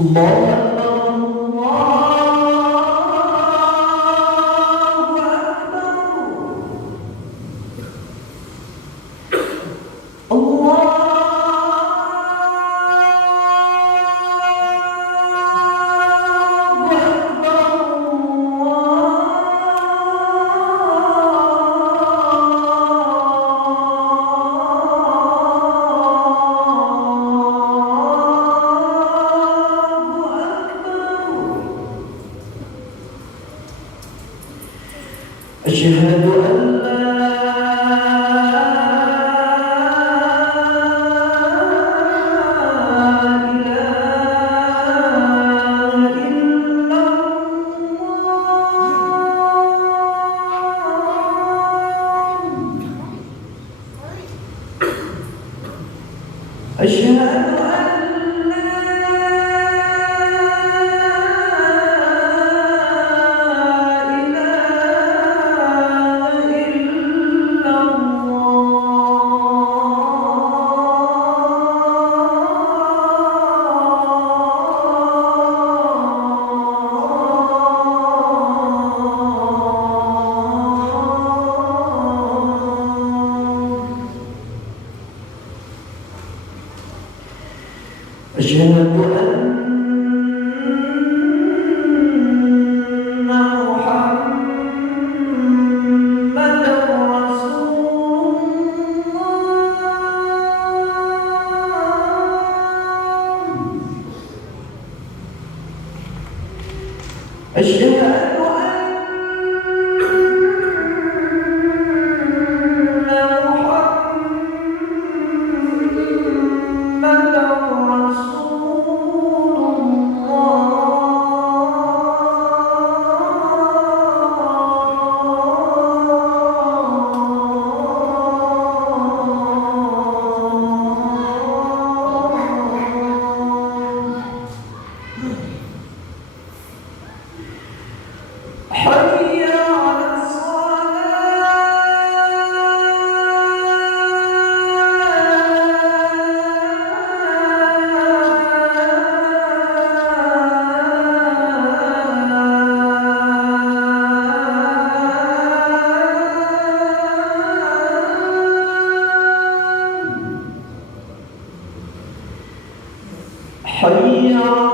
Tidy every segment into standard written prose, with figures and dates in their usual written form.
الله أكبر الله أشهد أن حي على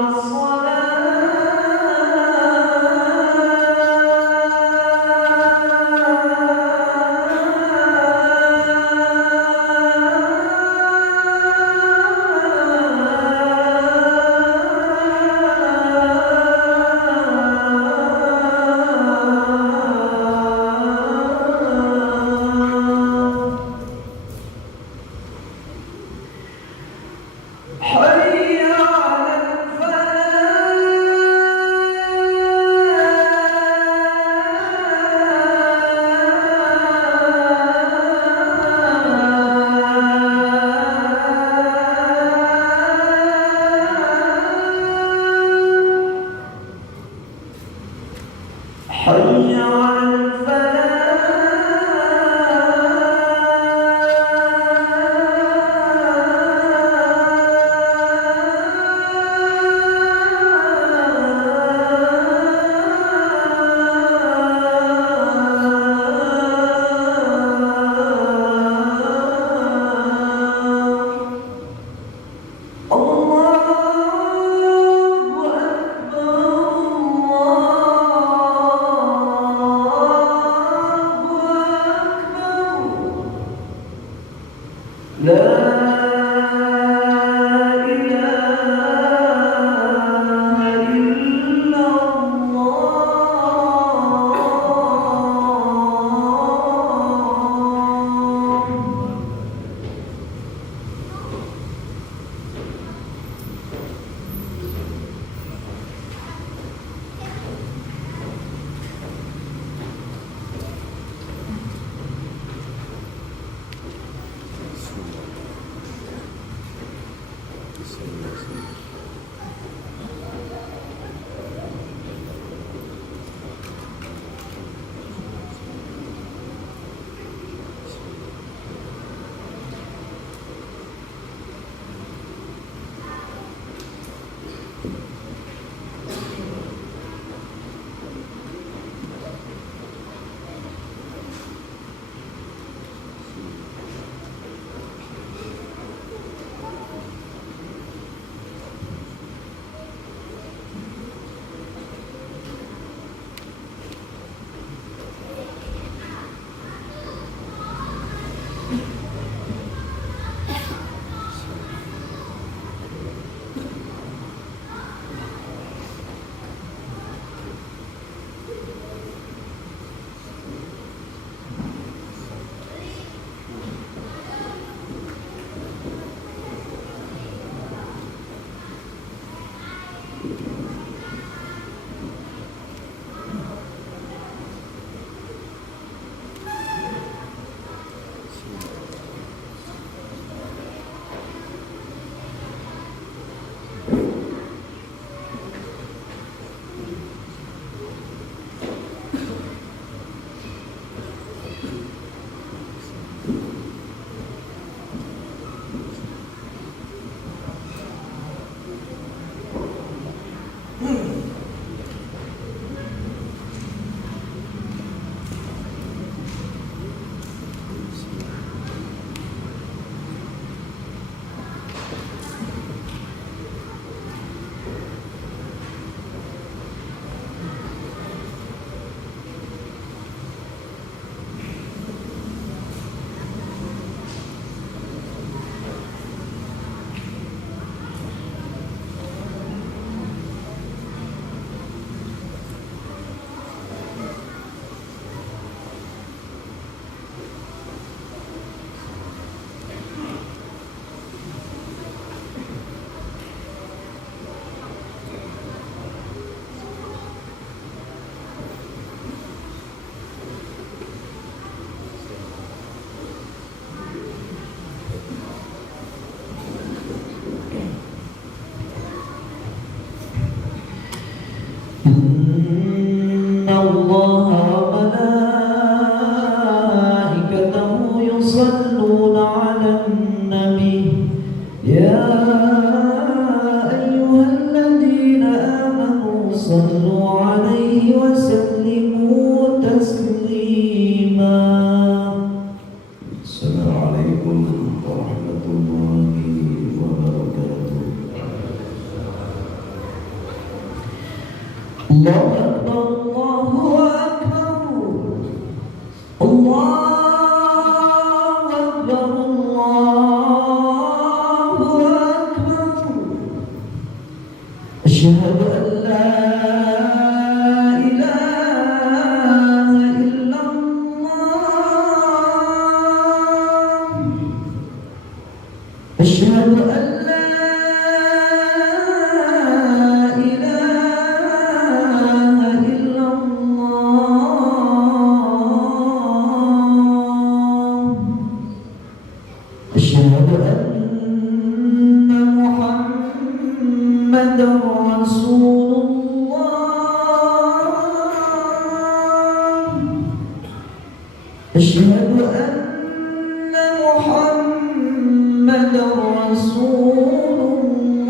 إن الله وملائكته يصلون على النبي يا أيها الذين آمنوا صلوا عليه وسلموا تسليما. السلام عليكم ورحمة الله وبركاته. الله أكبر الله أكبر الله أكبر أشهد أن لا إله إلا الله أشهد أن لا أشهد أن محمدًا رسول الله أشهد أن محمدًا رسول الله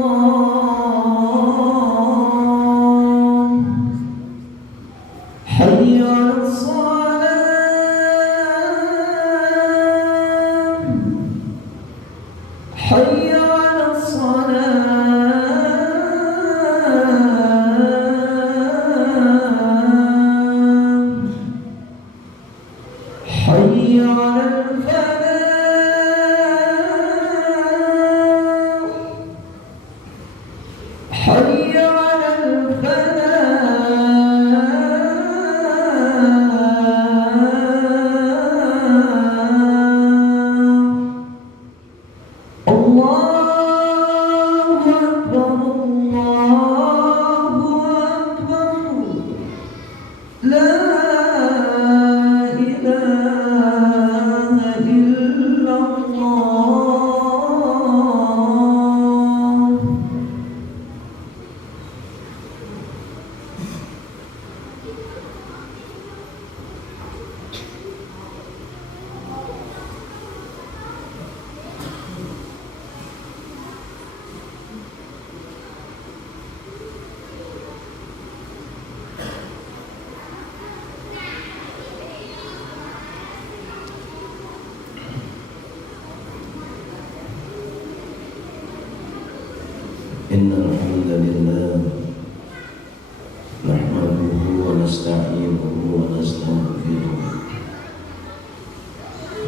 حي على الصلاة حي على الصلاة حي على الفلاح حي على الفلاح. الله أكبر لا إله إلا الله. إن الحمد لله نحمده ونستعينه ونستغفره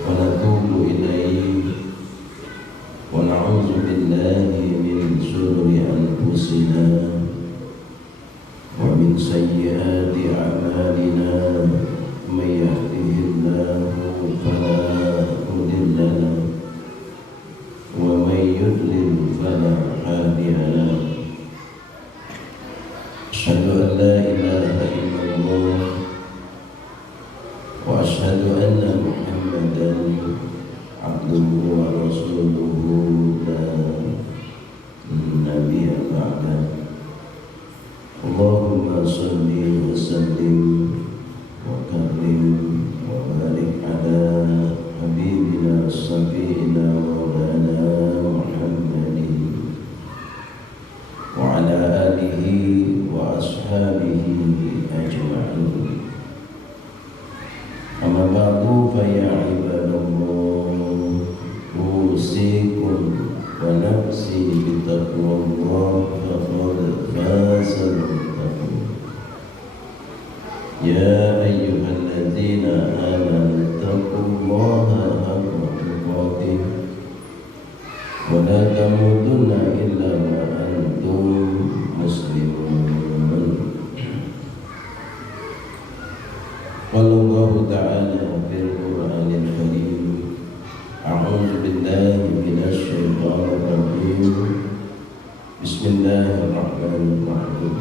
ونتوب إليه سيئات أعمالنا من يهده الله فلا مضل له ومن يضلل فلا هادي له أشهد أن لا إله إلا الله وأشهد أن محمدا عبده ورسوله لا نبي بعده اللهم صل وسلم وكرم وبارك على حبيبنا شفيعنا مولانا محمد وعلى آله وأصحابه أجمعين أما بعد فيا عباد الله أوصيكم ونفسي بتقوى الله فقد فاز المتقون يا أيها الذين آمنوا اتقوا الله حق تقاته ولا تموتن إلا وأنتم مسلمون قال الله تعالى في القرآن الكريم أعوذ بالله من الشيطان الرجيم بسم الله الرحمن الرحيم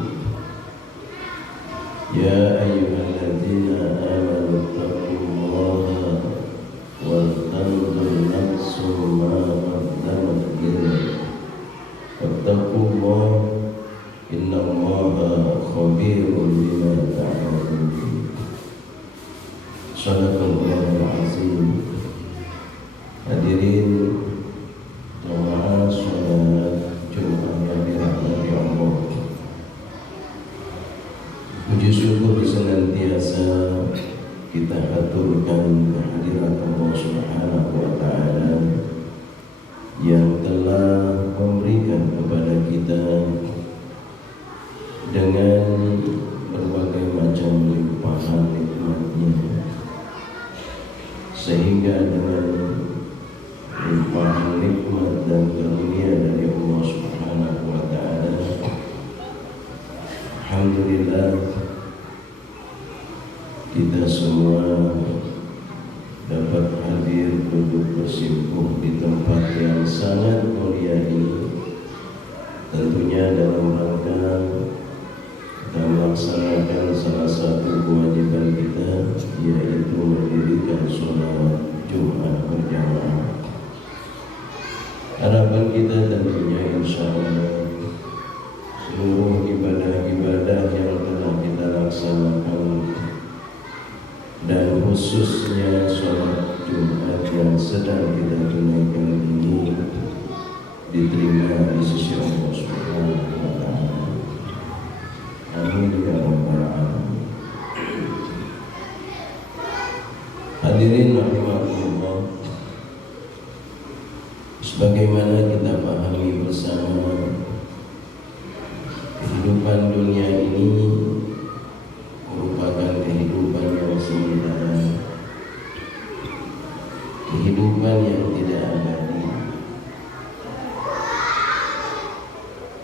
يا أيها الذين آمنوا اتقوا الله ولتنظر نفس ما قدمت لغد واتقوا الله إن الله خبير بما تعملون صدق الله العظيم. Hadirin jemaah salat Jumat yang dirahmati Allah. Puji syukur senantiasa kita haturkan kehadirat Allah Subhanahu wa taala yang telah memberikan kepada kita dengan berbagai macam limpahan nikmatnya, sehingga dengan limpahan nikmat dan karunia dari Allah Subhanahu wa taala, alhamdulillah kita semua dapat hadir duduk bersimpuh di tempat yang sangat mulia ini, tentunya dalam rangka kita melaksanakan salah satu kewajiban kita, yaitu mendirikan sholat Jumat berjamaah. Harapan kita tentunya insya Allah seluruh ibadah-ibadah yang telah kita laksanakan dan khususnya sholat Jumat yang sedang kita tunaikan ini diterima di sisi Allah Subhanahu wa taala. Amin ya rabbal alamin. Hadirin rahimakumullah, sebagaimana kita pahami bersama, kehidupan dunia ini merupakan kehidupan yang sementara, kehidupan yang tidak abadi.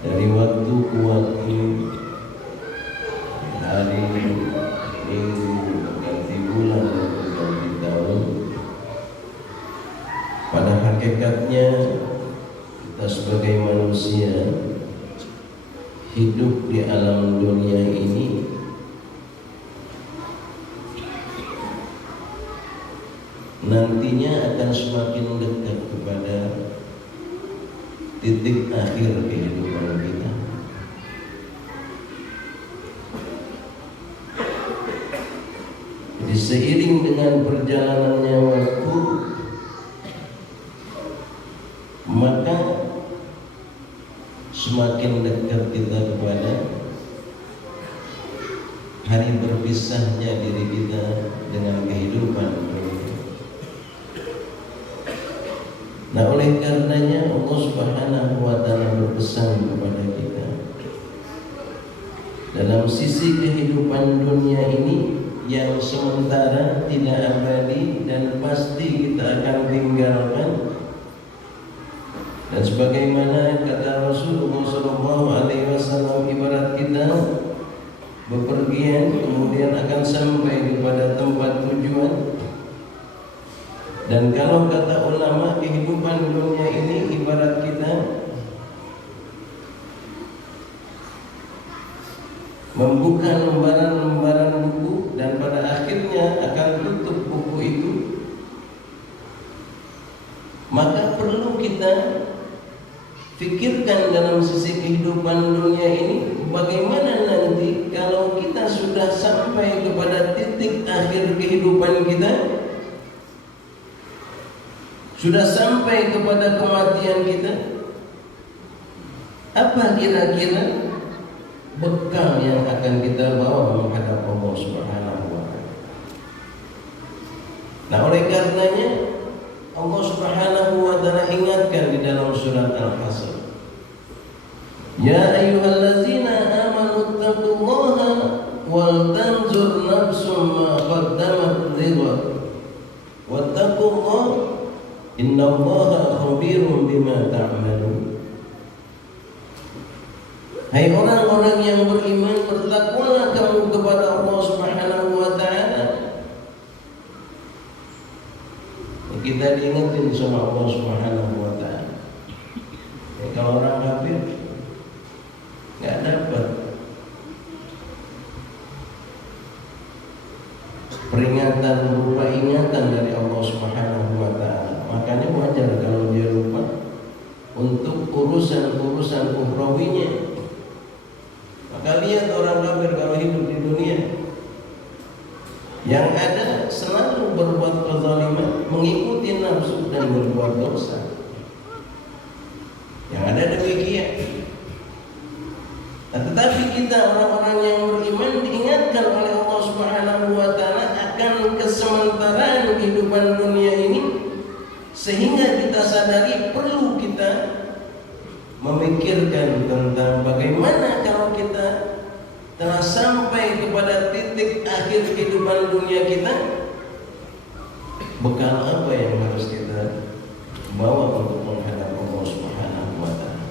Dari waktu ke waktu, hari, minggu, berganti bulan, berganti tahun, pada hakikatnya kita sebagai manusia hidup di alam dunia ini nantinya akan semakin dekat kepada titik akhir kehidupan kita. Jadi seiring dengan perjalanannya waktu, maka semakin dekat kita kepada hari berpisahnya diri kita dengan kehidupan dunia. Nah, oleh karenanya Allah Subhanahu wa taala berpesan kepada kita, dalam sisi kehidupan dunia ini yang sementara, tidak abadi dan pasti kita akan tinggalkan. Dan sebagaimana kata Rasulullah SAW, ibarat kita bepergian, kemudian akan sampai kepada tempat tujuan. Dan kalau kata ulama, kehidupan dunia ini ibarat kita membuka lembaran-lembaran buku, dan pada akhirnya akan tutup buku itu. Maka perlu kita pikirkan dalam sisi kehidupan dunia ini, bagaimana nanti kalau kita sudah sampai kepada titik akhir kehidupan kita, sudah sampai kepada kematian kita, apa kira-kira bekal yang akan kita bawa menghadap Allah Subhanahu wa Ta'ala? Nah, oleh karenanya Allah Subhanahu wa Ta'ala ingatkan di dalam surat Al-Hasr, Ya ayyuhallazina amanu taqullaha wal tanzur nafsum ma qaddamat lighad wattaqullaha innallaha khabirun bima ta'malun. Hai orang-orang yang beriman, bertakwalah kamu kepada Allah Subhanahu wa Ta'ala. Kita diingetin sama Allah Subhanahu wa Ta'ala. Kalau orang kafir nggak dapat peringatan berupa ingatan dari Allah Subhanahu wa Ta'ala. Makanya wajar kalau dia lupa untuk urusan-urusan ukhrawinya. Maka lihat orang kafir kalau hidup di dunia, yang ada selalu berbuat kezaliman, mengikuti nafsu dan berbuat dosa. Yang ada demikian. Nah, tetapi kita orang-orang yang beriman diingatkan oleh Allah Subhanahu wa Ta'ala akan kesementaraan kehidupan dunia ini, sehingga kita sadari perlu kita memikirkan tentang bagaimana kalau kita telah sampai kepada titik akhir kehidupan dunia kita, bekal apa yang harus kita bawa untuk menghadap Allah Subhanahu wa Ta'ala.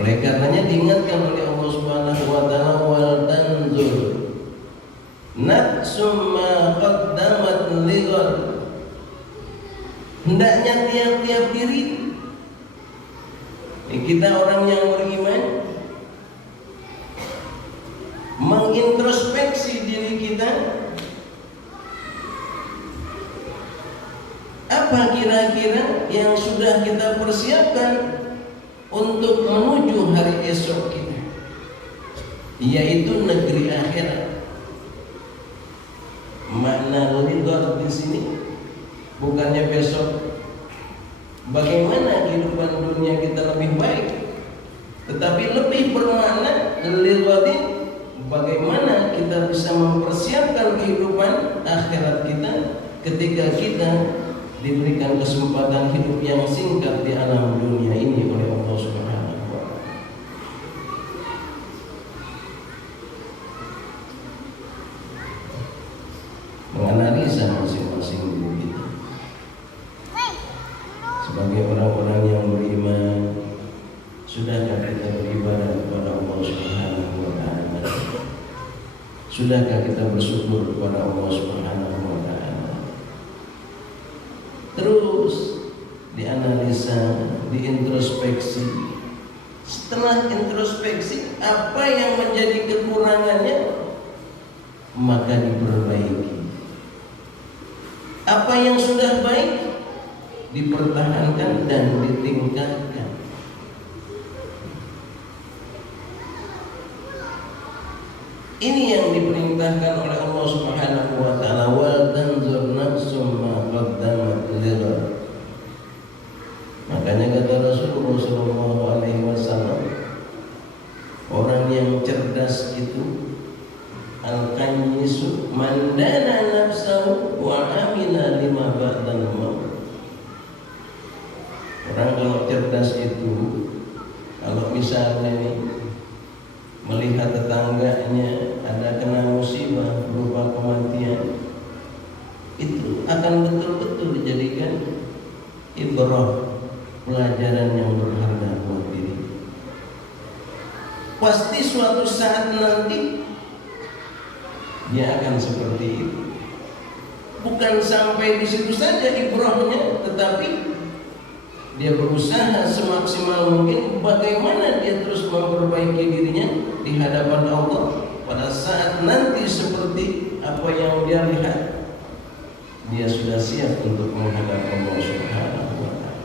Oleh karenanya diingatkan oleh Allah Subhanahu wa Ta'ala, wal tanzur nafsum ma qaddamat lighad. Hendaknya tiap-tiap diri, kita orang yang beriman, mengintrospeksi diri kita. Apa kira-kira yang sudah kita persiapkan untuk menuju hari esok kita, yaitu negeri akhirat. Makna ridha di sini bukannya besok bagaimana kehidupan dunia kita lebih baik, tetapi lebih bermakna ridha, bagaimana kita bisa mempersiapkan kehidupan akhirat kita ketika kita diberikan kesempatan hidup yang singkat di alam dunia ini oleh Allah Subhanahu wa Ta'ala. Menganalisa masing-masing diri kita sebagai orang-orang yang beriman. Sudahkah kita beribadah kepada Allah Subhanahu wa Ta'ala? Sudahkah kita bersyukur kepada Allah Subhanahu wa Ta'ala? Terus dianalisa, diintrospeksi. Setelah introspeksi, apa yang menjadi kekurangannya, maka diperbaiki. Apa yang sudah baik, dipertahankan dan ditingkatkan. Ini yang diperintahkan oleh Allah Subhanahu wa Ta'ala, wal tanzur nafsum ma qaddamat lighad. Makanya kata Rasulullah sallallahu alaihi wasallam, orang yang cerdas itu al-kanyisu man dana nafsahu wa amila lima ba'dal maut. Orang kalau cerdas itu, kalau misalnya nih melihat tetangganya ada kena musibah berupa kematian, itu akan betul-betul dijadikan ibrah, pelajaran yang berharga buat diri. pasti suatu saat nanti dia akan seperti itu. Bukan sampai di situ saja ibrahnya, tetapi dia berusaha semaksimal mungkin bagaimana dia terus memperbaiki dirinya di hadapan Allah. Pada saat nanti seperti apa yang dia lihat, dia sudah siap untuk menghadap Allah Subhanahu wa ta'ala.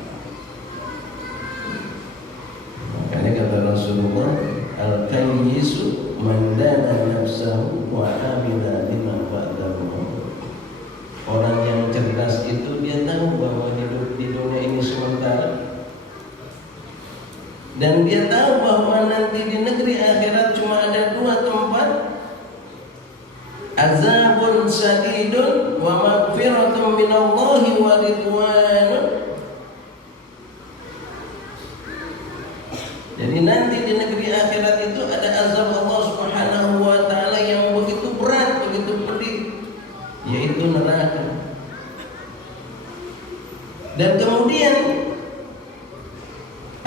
Makanya kata Rasulullah, al-kayyisu man dana nafsahu wa amila lima ba'dal maut. Orang yang cerdas itu dia tahu bahwa hidup di dunia ini sementara, dan dia tahu bahwa nanti di negeri akhirat cuma ada dua tempat, azabun sadidun wa maghfiratun minallahi wa ridwanun. Jadi nanti di negeri akhirat itu ada azab Allah Subhanahu wa ta'ala yang begitu berat, begitu pedih, yaitu neraka. Dan kemudian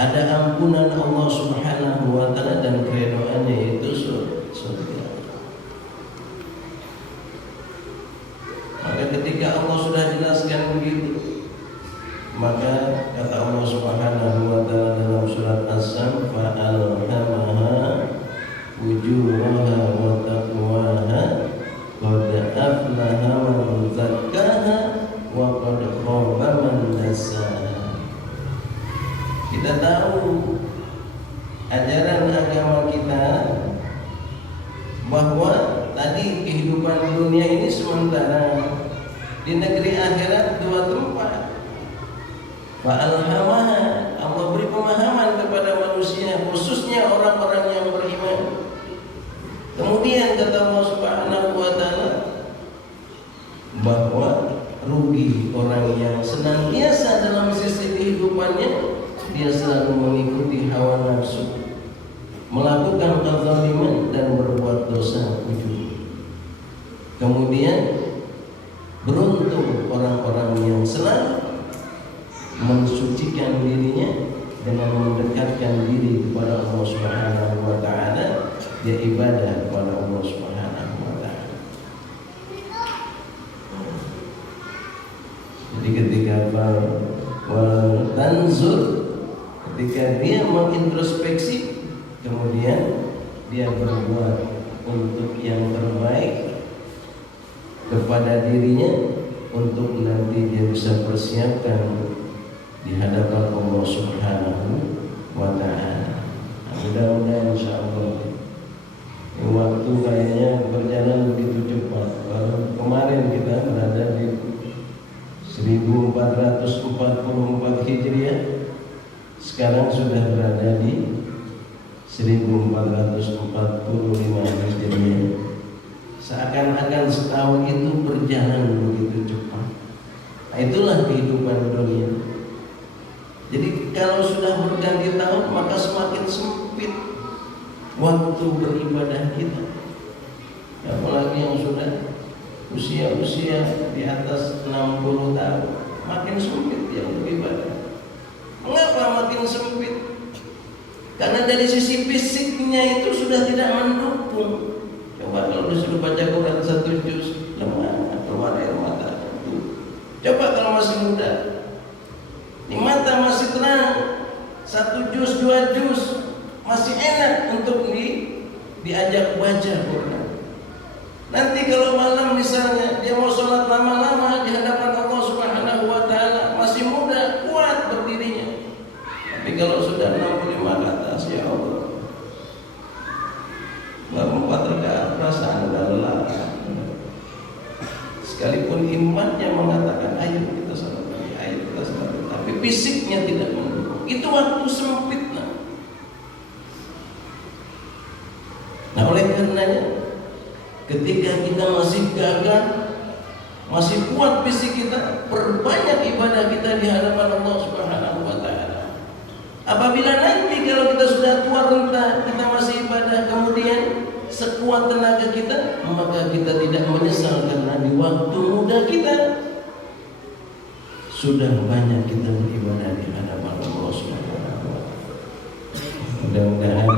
ada ampunan Allah Subhanahu wa ta'ala dan keredoannya, yaitu surga. Maka ketika Allah sudah jelaskan begitu, maka kata Allah Subhanahu wa ta'ala dalam surat As-Sam, fa'alhamaha wujuraha wa taqwaha qad aflaha man zakkaha wa qad khaba man dassaha. Kita tahu ajaran agama kita bahwa tadi kehidupan dunia ini sementara, di negeri akhirat dua tempat. Fa'alhamaha, Allah beri pemahaman kepada manusia, khususnya orang-orang yang beriman. Kemudian kata Allah Subhanahu wa ta'ala bahwa rugi orang yang senantiasa dalam sisi kehidupannya dia selalu mengikuti hawa nafsu, melakukan kezaliman dan berbuat dosa ujub. Kemudian beruntung orang-orang yang selalu mensucikan dirinya dengan mendekatkan diri kepada Allah Subhanahu wa ta'ala, dia ibadah kepada Allah Subhanahu wa ta'ala. Jadi ketika tanzur, ketika dia mengintrospeksi, kemudian dia berbuat untuk yang terbaik kepada dirinya, untuk nanti dia bisa persiapkan di hadapan Allah Subhanahu wa ta'ala. Mudah-mudahan insyaallah waktu kayaknya berjalan begitu cepat. Baru kemarin kita berada di 1444 Hijriah, sekarang sudah berada di 1445 Hijriah. Seakan-akan setahun itu berjalan begitu cepat. Nah, itulah kehidupan dunia. Jadi kalau sudah berganti tahun, maka semakin sempit waktu beribadah kita. Apalagi yang sudah usia-usia di atas 60 tahun, makin sempit dia beribadah. Mengapa makin sempit? Karena dari sisi fisiknya itu sudah tidak mendukung. Coba kalau disuruh baca Quran 1 juz, lemah, keluar air mata. Coba kalau masih muda, di mata masih terang, 1 juz, 2 juz masih enak untuk diajak baca Quran. Nanti kalau malam misalnya dia mau sholat lama-lama di hadapan Allah Subhanahu wa ta'ala, masih muda, kuat berdirinya. Tapi kalau sudah 65 ke atas, ya Allah, baru 4 rakaat perasaan udah lelah. Sekalipun imannya mengatakan ayo kita sholat lagi, ayo kita sholat lagi, tapi fisiknya tidak mendukung. Itu waktu sempit. Nah, oleh karenanya ketika kita masih gagah, masih kuat fisik kita, perbanyak ibadah kita di hadapan Allah Subhanahu wa ta'ala. Apabila nanti kalau kita sudah tua renta, kita masih ibadah, kemudian sekuat tenaga kita, maka kita tidak menyesal karena di waktu muda kita sudah banyak kita beribadah di hadapan Allah Subhanahu wa ta'ala. Mudah-mudahan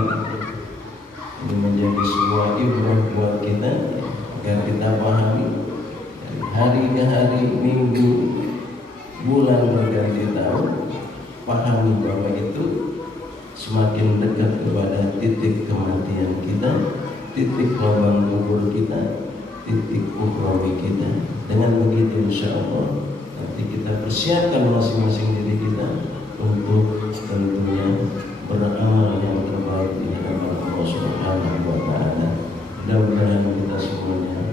sebuah ibrah buat kita agar kita pahami hari ke hari, minggu, bulan berganti tahun, pahami bahwa itu semakin dekat kepada titik kematian kita, titik lubang kubur kita, titik ukhrawi kita. Dengan begitu insya Allah nanti kita persiapkan masing-masing diri kita untuk tentunya beramal yang terbaik di hadapan Allah Subhanahu wa Ta'ala. Mudah-mudahan kita semuanya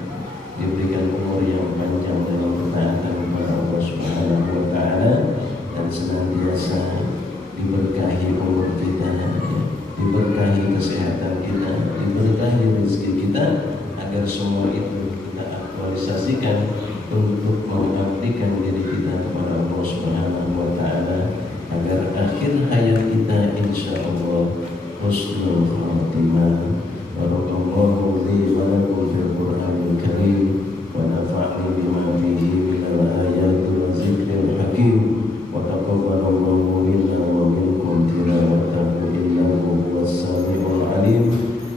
diberikan umur yang panjang dalam ketaatan kepada Allah Subhanahu wa Ta'ala dan senantiasa diberkahi umur kita, diberkahi kesehatan kita, diberkahi rezeki kita, agar semua itu kita aktualisasikan untuk mengabdikan diri kita kepada Allah Subhanahu wa Ta'ala, agar akhir hayat kita insya Allah husnul khatimah. Barakallahu li wa lakum fil Qur'anil Karim wa nafa'ni bima fihi minal ayati wa zikril hakim wa taqabbalallahu minna wa minkum tilawatahu innahu huwas sami'ul alim.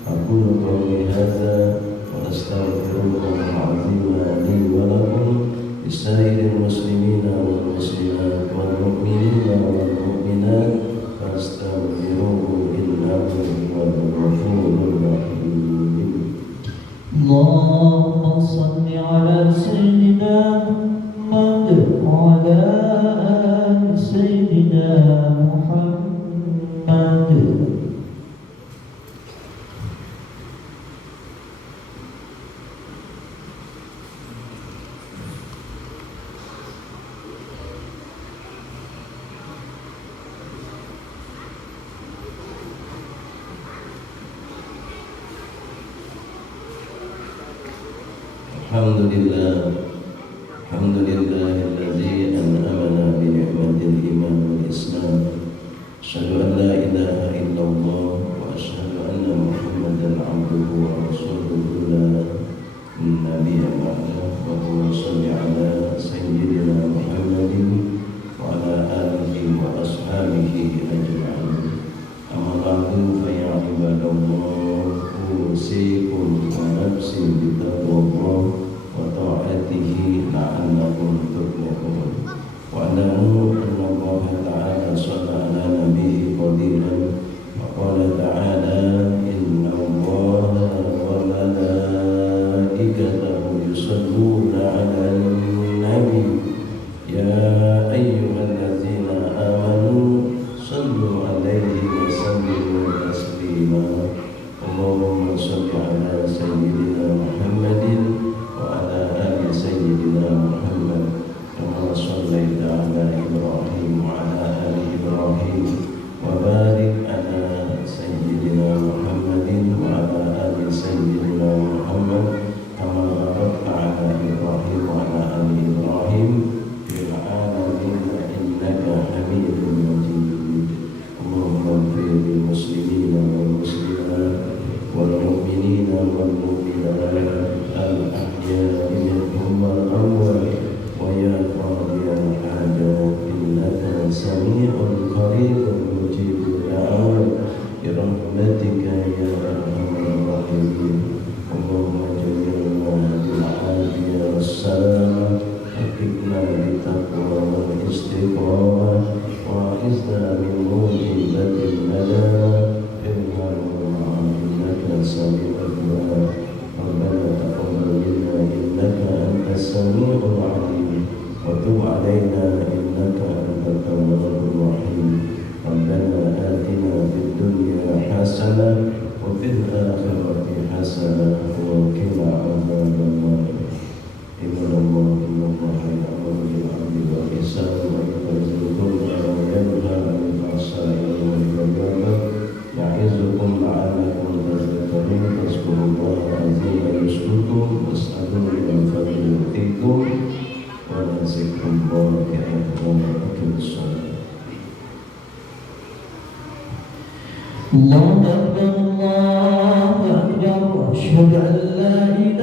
Aqulu qawli hadza wa astaghfirullahal azim li wa lakum lisairil muslimina wal muslimat wal mu'minina wal mu'minat fastaghfiruhu innahu huwal ghafurur rahim. اللهم صل على سيدنا محمد وعلى آل سيدنا محمد. Alhamdulillahilladzi an'amana bi ni'matil iman wal islam. Asyhadu an la ilaha illallah wa asyhadu anna Muhammadan abduhu wa rasuluhu la nabiyya ba'dahu. Wa shalli ala sayyidina Muhammadin wa ala alihi wa ashabihi ajma'in. Amma ba'du fa ya ibadallah, usikum wa nafsi bi taqwallah wa ta'atihi la'allakum tuflihun. Wa alamu anna Allah ta'ala shalla ala nabiyyi qadiran wa qala ta'ala inna Allaha wa malaikatahu yusalluna 'alan nabi ya ayyuhallazina amanu sallu 'alaihi wa sallimu taslima. Allahumma shalli ala sayyidina Muhammadin سيدنا محمد كما صليت على إبراهيم وعلى آل إبراهيم وبارك على سيدنا محمد وعلى آل سيدنا محمد كما باركت على إبراهيم وعلى آل إبراهيم في العالمين إنك حميد مجيد. اللهم اغفر للمسلمين والمسلمات والمؤمنين والمؤمنات الأحياء منهم والأموات ويا قاضي الحاجات إنك سميع قريب مجيب الدعوات برحمتك يا أرحم الراحمين. اللهم اجعلنا بالعافية والسلامة حققنا بالتقوى والاستقامة وأعذنا من موجبات الندامة إنك سميع الدعاء. ربنا تقبل منا إنك أنت السميع العليم وتب علينا إنك أنت التواب الرحيم. ربنا آتنا في الدنيا حسنة وفي الآخرة حسنة وقنا عذاب النار. عباد الله إن الله يأمر بالعدل والإحسان وإيتاء ذي القربى وينهى عن الفحشاء والمنكر يعظكم لعلكم تذكرون. فاذكروا الله العظيم يذكركم واسألوه من فضله يؤتكم ولذكر الله أكبر. أقم الصلاة. الله أكبر الله أكبر. أشهد أن لا إله